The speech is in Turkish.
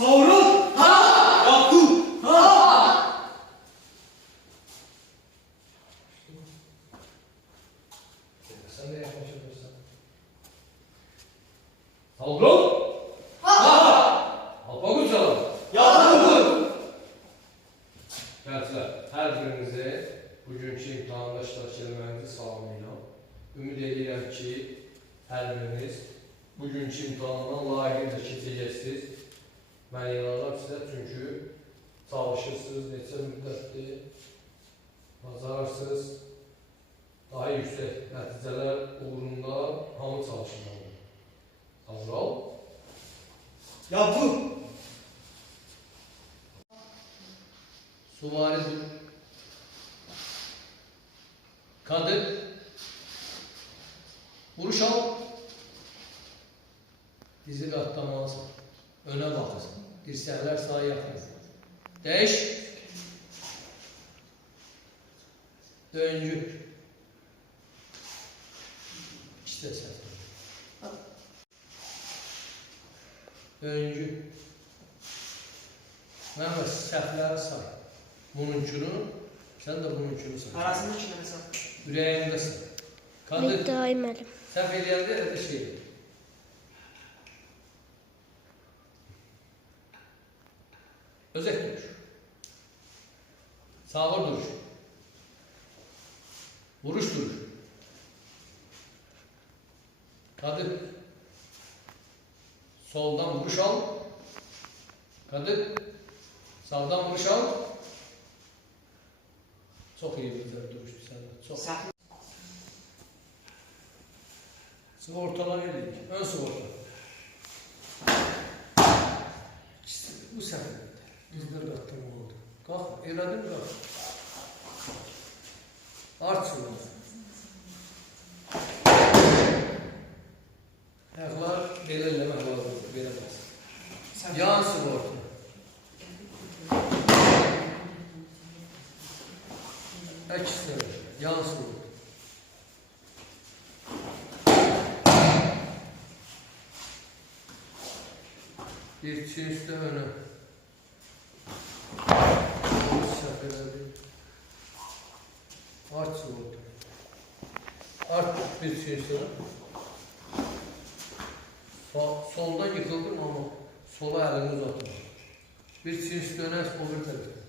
Savrul. Ha. Yakup. Ha. Sen de yaklaşabilirsin. Savrul. Alpaguçalı. Yakup. Gənclər, hər birinizi bugünkü imtahanda iştirak etməyinizi salamlayıram. Ümid edirəm ki, hər biriniz bugünkü imtahandan layiqincə keçəcəksiniz. Mən inanıram sizə, çünki çalışırsınız, neçə müddətdir, bacararsınız, daha yüksək nəticələr uğrunda hamı çalışmalıdır. Savrul. Yakup. Suvari dur. Kadir. Vuruş al. Dizi qatlamalısın. Önə baxırsın. Dirsəklər sağa yaxın. Dəyiş. Döngü. İşte səhv. Döngü. Məhəmməd, səhvləri say. Bununkunu, sən də bununkunu say. Arasında iki tane sağ. Ürəyindəsin. Kadir, İddia edelim. səhv eləyəndə elə şey. Özək duruş. Sağır duruş. Vuruş duruş. Kadir, soldan vuruş al. Kadir, sağdan vuruş al. Çok iyi bir duruştu sende. Çok. Sağ. Sigortalar yedik. Ön sigorta. İşte bu sefer bizler kattırma oldu. Kalk, eğlendin mi kalk? Art sigorta. Ayaklar belirleme lazım. Veremez. Yan sigorta. Ekstra. Yan sigorta. Bir çiğiste öne. Art sigorta. Art bir çiğiste öne. Soldan yıkıldım ama sola elini uzatma. Bir çiğiste öne, o bir tarafta.